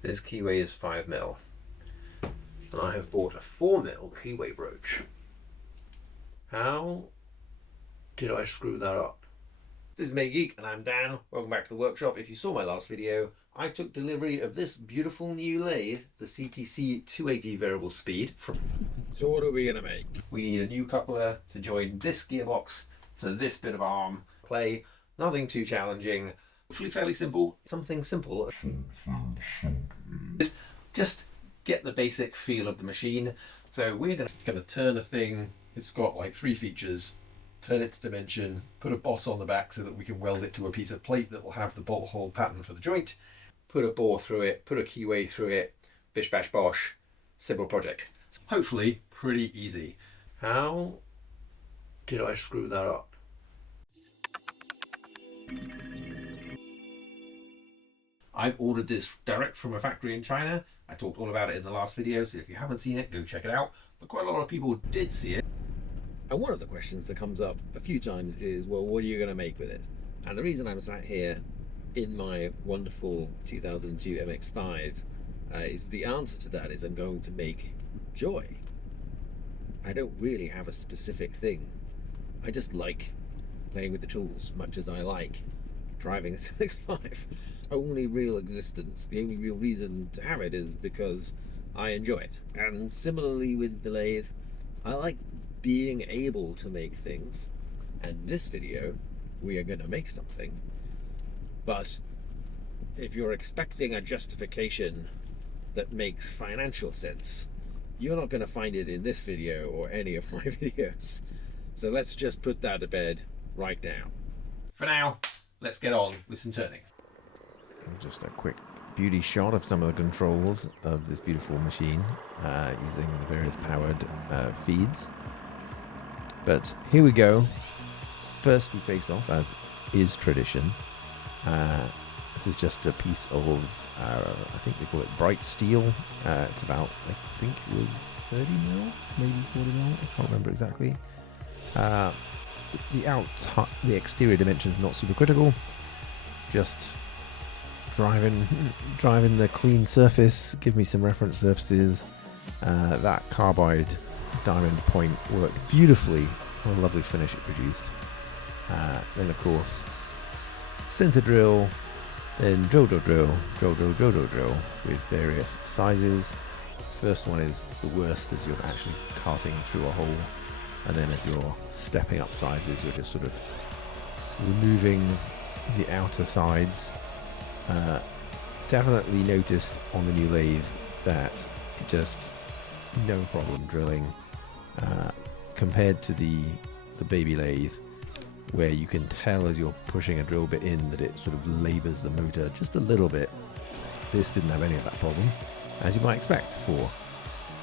This keyway is 5mm, and I have bought a 4mm keyway brooch. How did I screw that up? This is Mega Geek and I'm Dan. Welcome back to the workshop. If you saw my last video, I took delivery of this beautiful new lathe, the CTC280 variable speed. So what are we going to make? We need a new coupler to join this gearbox to this bit of arm play. Nothing too challenging. Hopefully fairly simple. Something simple. Just get the basic feel of the machine. So we're going to turn a thing. It's got like 3 features. Turn it to dimension, put a boss on the back so that we can weld it to a piece of plate that will have the bolt hole pattern for the joint, put a bore through it, put a keyway through it, bish bash bosh, simple project. Hopefully pretty easy. How did I screw that up? I've ordered this direct from a factory in China. I talked all about it in the last video, so if you haven't seen it, go check it out. But quite a lot of people did see it. And one of the questions that comes up a few times is, well, what are you going to make with it? And the reason I'm sat here in my wonderful 2002 MX-5 is the answer to that is I'm going to make joy. I don't really have a specific thing. I just like playing with the tools, much as I like driving a MX-5. Only real existence, the only real reason to have it is because I enjoy it. And similarly with the lathe, I like being able to make things, and this video we are going to make something. But if you're expecting a justification that makes financial sense, you're not going to find it in this video or any of my videos. So let's just put that to bed right now. For now, let's get on with some turning. Just a quick beauty shot of some of the controls of this beautiful machine using the various powered feeds. But here we go. First we face off, as is tradition. This is just a piece of, I think they call it bright steel. It's about, I think it was 30mm, maybe 40mm, I can't remember exactly. The exterior dimensions not super critical. Just driving the clean surface, give me some reference surfaces. That carbide diamond point worked beautifully. What a lovely finish it produced. Then of course center drill, then drill with various sizes. First one is the worst as you're actually carting through a hole, and then as you're stepping up sizes you're just sort of removing the outer sides. Definitely noticed on the new lathe that it just no problem drilling compared to the baby lathe, where you can tell as you're pushing a drill bit in that it sort of labors the motor just a little bit. This didn't have any of that problem, as you might expect for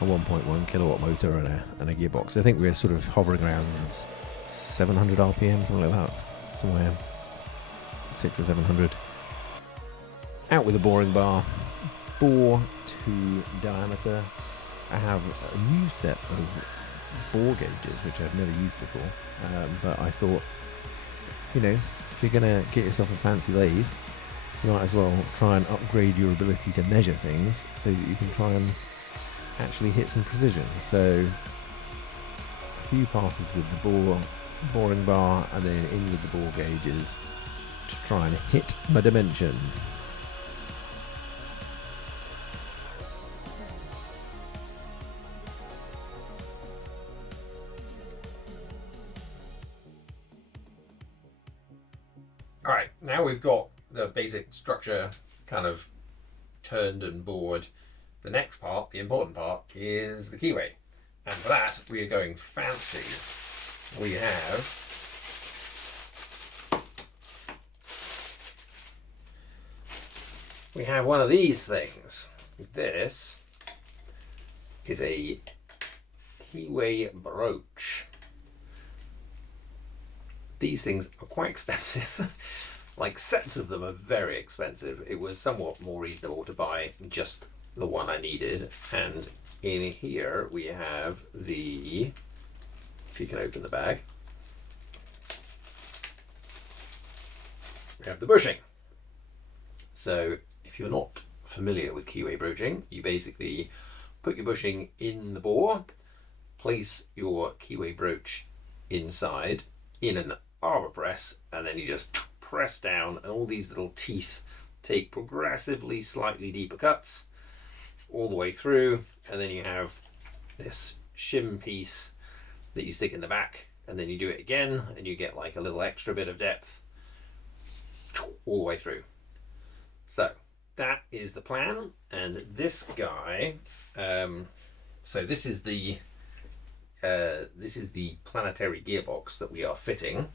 a 1.1 kilowatt motor and a gearbox. I think we're sort of hovering around 700 RPM, something like that, somewhere 600 or 700. Out with a boring bar, bore to diameter. I have a new set of bore gauges which I've never used before, but I thought, you know, if you're gonna get yourself a fancy lathe, you might as well try and upgrade your ability to measure things so that you can try and actually hit some precision. So a few passes with the boring bar and then in with the bore gauges to try and hit my dimension. Alright, now we've got the basic structure kind of turned and bored. The next part, the important part, is the keyway. And for that, we are going fancy. We have one of these things. This is a keyway brooch. These things are quite expensive. Like, sets of them are very expensive. It was somewhat more reasonable to buy just the one I needed. And in here we have the, if you can open the bag, we have the bushing. So if you're not familiar with keyway broaching, you basically put your bushing in the bore, place your keyway broach inside in an arbor press, and then you just press down, and all these little teeth take progressively slightly deeper cuts all the way through, and then you have this shim piece that you stick in the back, and then you do it again and you get like a little extra bit of depth all the way through. So that is the plan. And this guy, so this is the planetary gearbox that we are fitting.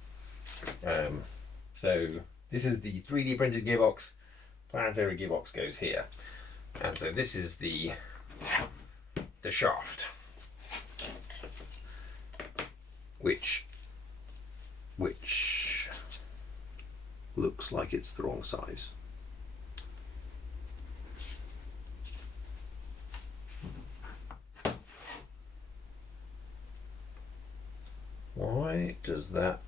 So this is the 3D printed gearbox. Planetary gearbox goes here, and so this is the shaft, which looks like it's the wrong size. Why does that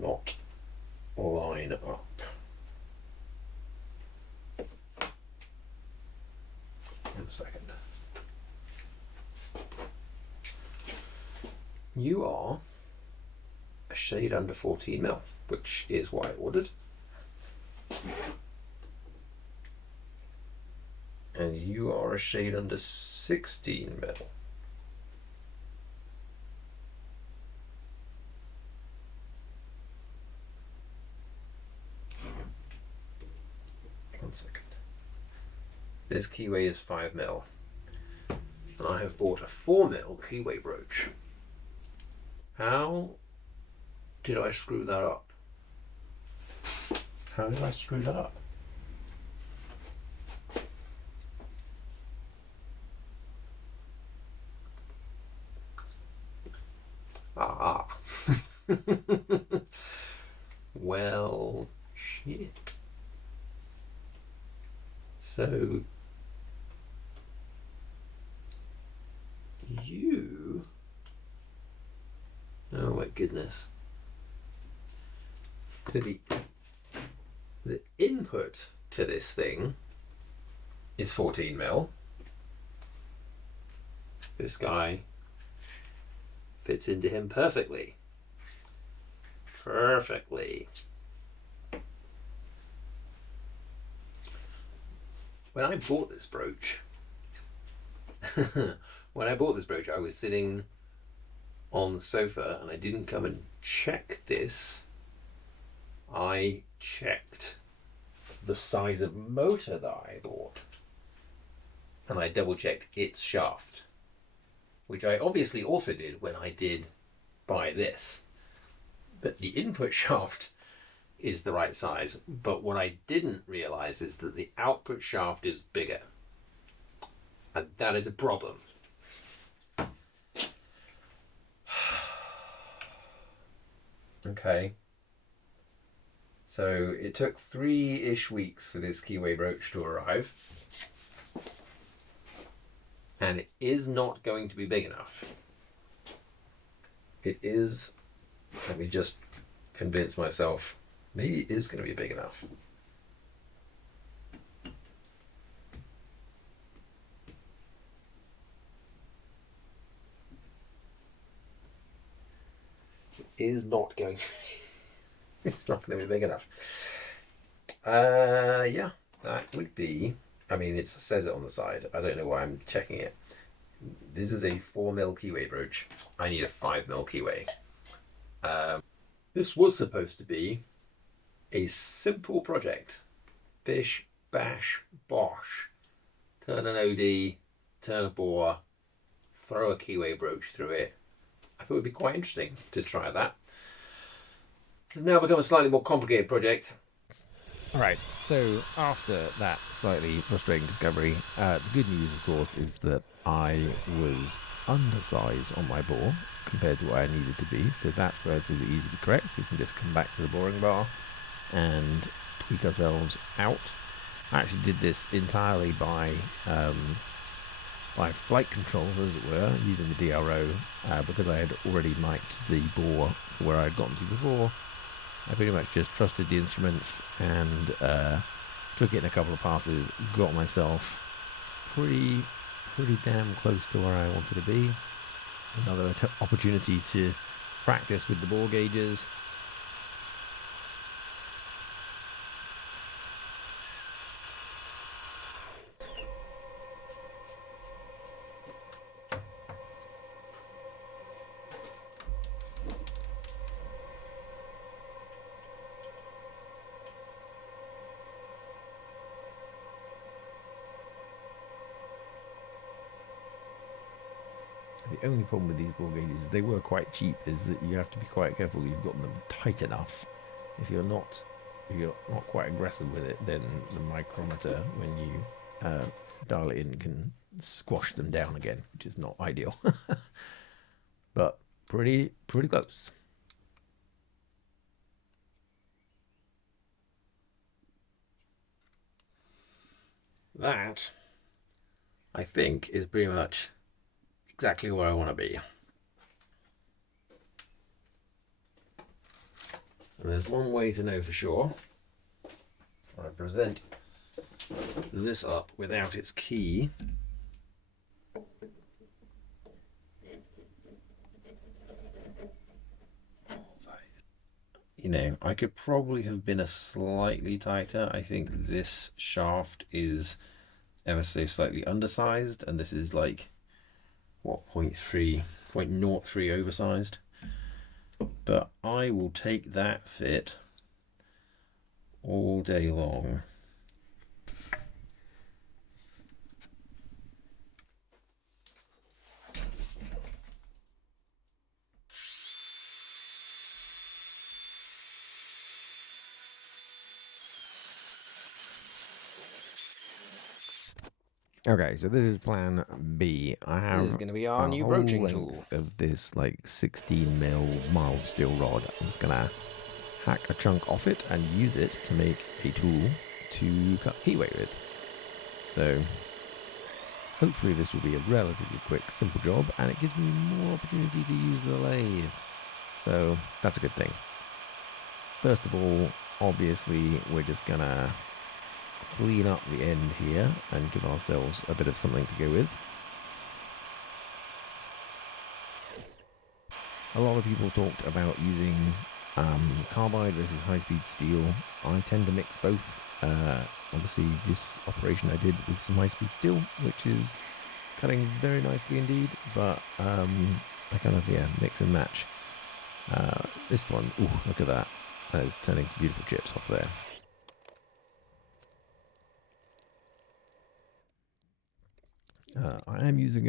not line up? In a second. You are a shade under 14 mil, which is what I ordered. And you are a shade under 16 mil. One second. This keyway is 5 mil. And I have bought a 4 mil keyway broach. How did I screw that up? How did I screw that up? Ah. Well, shit. So, you... Oh my goodness. So the input to this thing is 14 mil. This guy fits into him perfectly. Perfectly. When I bought this brooch, I was sitting on the sofa and I didn't come and check this. I checked the size of motor that I bought, and I double checked its shaft, which I obviously also did when I did buy this. But the input shaft is the right size, but what I didn't realize is that the output shaft is bigger, and that is a problem. Okay, so it took 3-ish weeks for this keyway broach to arrive, and it is not going to be big enough. It is, let me just convince myself, maybe it is going to be big enough. Is not going to be, it's not going to be big enough. Yeah, that would be, I mean, it says it on the side. I don't know why I'm checking it. This is a 4 mil keyway brooch. I need a 5 mil keyway. This was supposed to be a simple project. Bish, bash, bosh. Turn an OD, turn a bore, throw a keyway brooch through it. I thought it would be quite interesting to try that. It's now become a slightly more complicated project. Alright, so after that slightly frustrating discovery, the good news, of course, is that I was undersized on my bore compared to what I needed to be, so that's relatively easy to correct. We can just come back to the boring bar and tweak ourselves out. I actually did this entirely by flight controls, as it were, using the DRO, because I had already mic'd the bore for where I had gotten to before. I pretty much just trusted the instruments and took it in a couple of passes, got myself pretty damn close to where I wanted to be. Another opportunity to practice with the bore gauges. The only problem with these bore gauges is they were quite cheap, is that you have to be quite careful you've got them tight enough. If you're not quite aggressive with it, then the micrometer, when you dial it in, can squash them down again, which is not ideal. But pretty close. That, I think, is pretty much exactly where I want to be. And there's one way to know for sure. I present this up without its key. You know, I could probably have been a slightly tighter. I think this shaft is ever so slightly undersized, and this is like, what, 0.03 oversized. But I will take that fit all day long. Okay, so this is plan B. I have This is going to be our a new whole broaching length tool. of this like 16mm mild steel rod. I'm just gonna hack a chunk off it and use it to make a tool to cut the keyway with. So hopefully this will be a relatively quick, simple job, and it gives me more opportunity to use the lathe. So that's a good thing. First of all, obviously we're just gonna clean up the end here and give ourselves a bit of something to go with. A lot of people talked about using carbide versus high-speed steel. I tend to mix both. Obviously this operation I did with some high-speed steel, which is cutting very nicely indeed, but I kind of mix and match. This one, ooh, look at that. That is turning some beautiful chips off there. I am using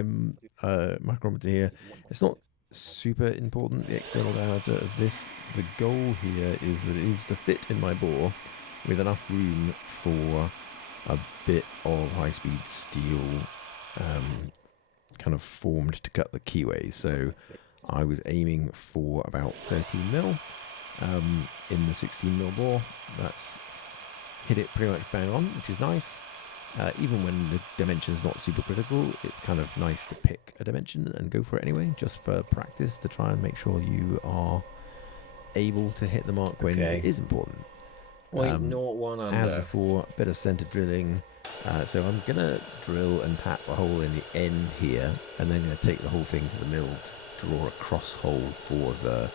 a micrometer here. It's not super important, the external diameter of this. The goal here is that it needs to fit in my bore with enough room for a bit of high-speed steel kind of formed to cut the keyway. So I was aiming for about 13mm in the 16mm bore. That's hit it pretty much bang on, which is nice. Even when the dimension's not super critical, it's kind of nice to pick a dimension and go for it anyway, just for practice, to try and make sure you are able to hit the mark when it is important. 0.01 under. As before, a bit of center drilling. So I'm going to drill and tap a hole in the end here, and then going to take the whole thing to the mill to draw a cross hole for the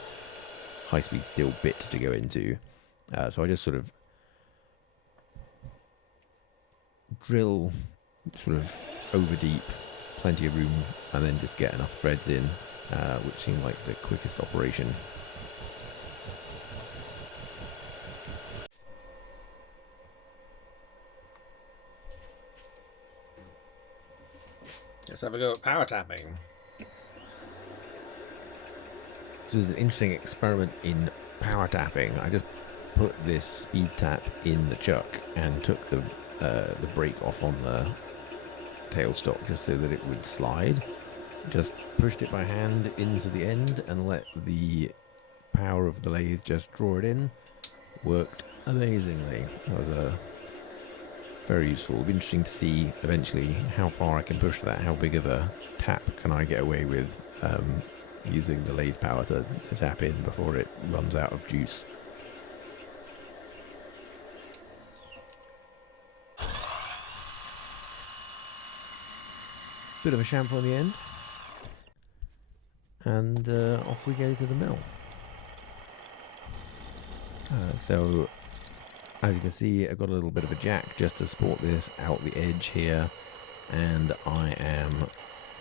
high-speed steel bit to go into. So I just sort of drill sort of over deep, plenty of room, and then just get enough threads in, which seemed like the quickest operation. Let's have a go at power tapping. This was an interesting experiment in power tapping. I just put this speed tap in the chuck and took the brake off on the tailstock just so that it would slide. Just pushed it by hand into the end and let the power of the lathe just draw it in. Worked amazingly. That was very useful. It'll be interesting to see eventually how far I can push that. How big of a tap can I get away with using the lathe power to tap in before it runs out of juice. bit of a chamfer in the end, and off we go to the mill. So as you can see, I've got a little bit of a jack just to support this out the edge here, and I am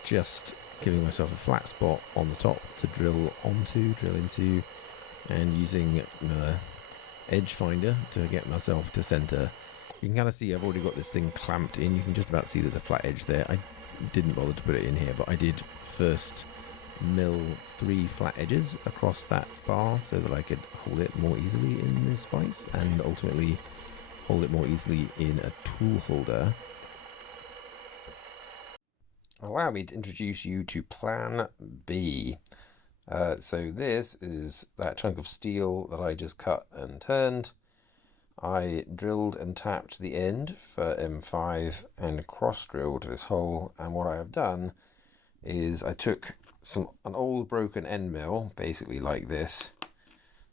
just giving myself a flat spot on the top to drill into, and using the edge finder to get myself to center. You can kind of see I've already got this thing clamped in. You can just about see there's a flat edge there. I didn't bother to put it in here, but I did first mill 3 flat edges across that bar so that I could hold it more easily in this vise, and ultimately hold it more easily in a tool holder. Allow me to introduce you to Plan B. So this is that chunk of steel that I just cut and turned. I drilled and tapped the end for M5 and cross drilled this hole, and what I have done is I took an old broken end mill, basically like this.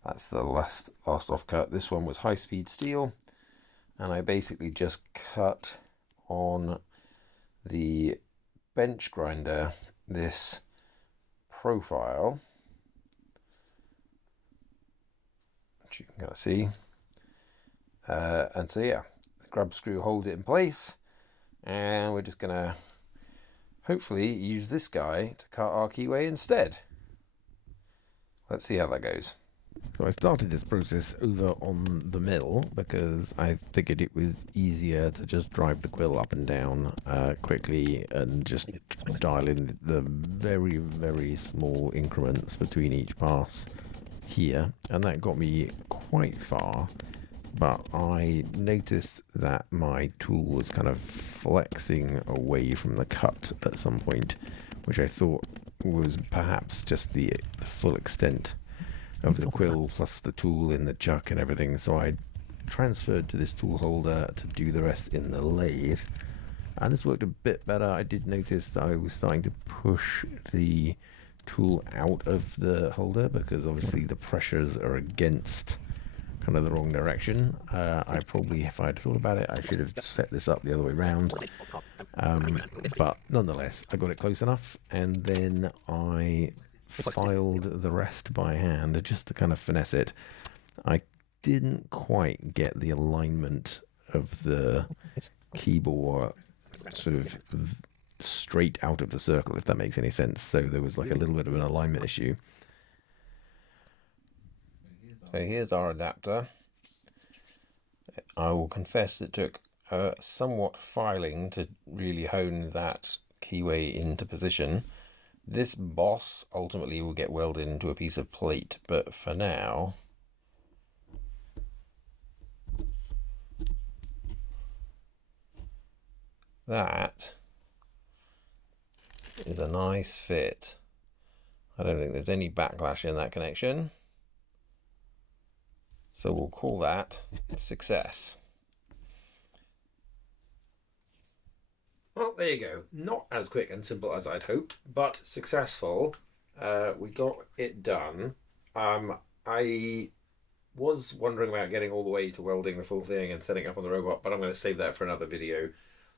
That's the last offcut. This one was high speed steel, and I basically just cut on the bench grinder this profile, which you can kind of see, and so yeah, the grub screw holds it in place, and we're just gonna hopefully use this guy to cut our keyway instead. Let's see how that goes. So I started this process over on the mill because I figured it was easier to just drive the quill up and down quickly and just dial in the very, very small increments between each pass here, and that got me quite far. But I noticed that my tool was kind of flexing away from the cut at some point, which I thought was perhaps just the full extent of the quill plus the tool in the chuck and everything. So I transferred to this tool holder to do the rest in the lathe, and this worked a bit better. I did notice that I was starting to push the tool out of the holder because obviously the pressures are against kind of the wrong direction. I probably, if I'd thought about it, I should have set this up the other way around. But nonetheless, I got it close enough, and then I filed the rest by hand just to kind of finesse it. I didn't quite get the alignment of the keyboard sort of straight out of the circle, if that makes any sense. So there was like a little bit of an alignment issue. So here's our adapter. I will confess it took somewhat filing to really hone that keyway into position. This boss ultimately will get welded into a piece of plate, but for now, that is a nice fit. I don't think there's any backlash in that connection. So we'll call that success. Well, there you go. Not as quick and simple as I'd hoped, but successful. We got it done. I was wondering about getting all the way to welding the full thing and setting up on the robot, but I'm going to save that for another video.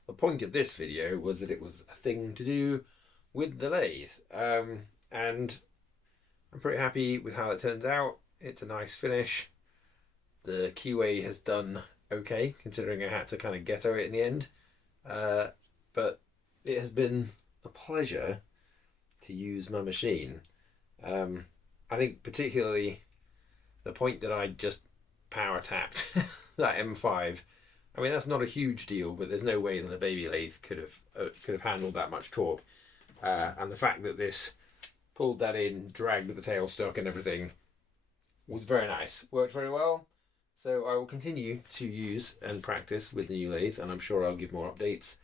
The point of this video was that it was a thing to do with the lathe. And I'm pretty happy with how it turns out. It's a nice finish. The keyway has done okay, considering I had to kind of ghetto it in the end. But it has been a pleasure to use my machine. I think particularly the point that I just power tapped that M5. I mean, that's not a huge deal, but there's no way that a baby lathe could have handled that much torque. And the fact that this pulled that in, dragged with the tail stuck and everything, was very nice. Worked very well. So I will continue to use and practice with the new lathe, and I'm sure I'll give more updates.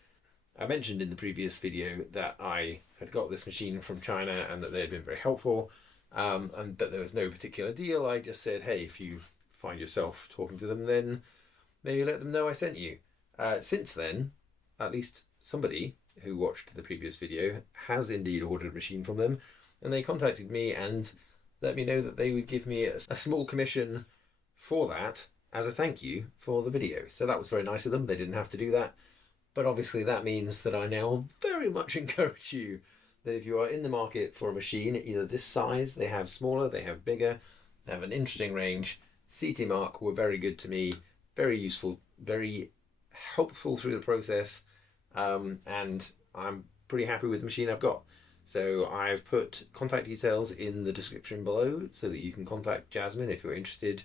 I mentioned in the previous video that I had got this machine from China and that they had been very helpful, and that there was no particular deal. I just said, hey, if you find yourself talking to them, then maybe let them know I sent you. Since then, at least somebody who watched the previous video has indeed ordered a machine from them, and they contacted me and let me know that they would give me a small commission for that as a thank you for the video. So that was very nice of them. They didn't have to do that, But obviously that means that I now very much encourage you that if you are in the market for a machine, either this size, they have smaller, they have bigger, they have an interesting range. CTMACH were very good to me, very useful, very helpful through the process, and I'm pretty happy with the machine I've got. So I've put contact details in the description below so that you can contact Jasmine if you're interested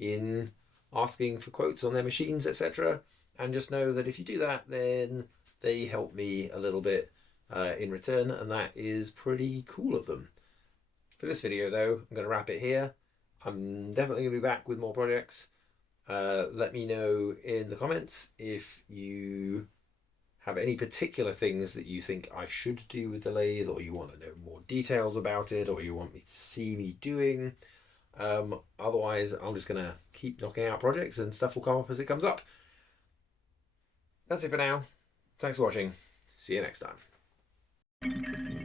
in asking for quotes on their machines, etc. And just know that if you do that, then they help me a little bit in return, and that is pretty cool of them. For this video though, I'm going to wrap it here. I'm definitely going to be back with more projects. Let me know in the comments if you have any particular things that you think I should do with the lathe, or you want to know more details about it, or you want me to see me doing. Otherwise, I'm just going to keep knocking out projects and stuff will come up as it comes up. That's it for now. Thanks for watching. See you next time.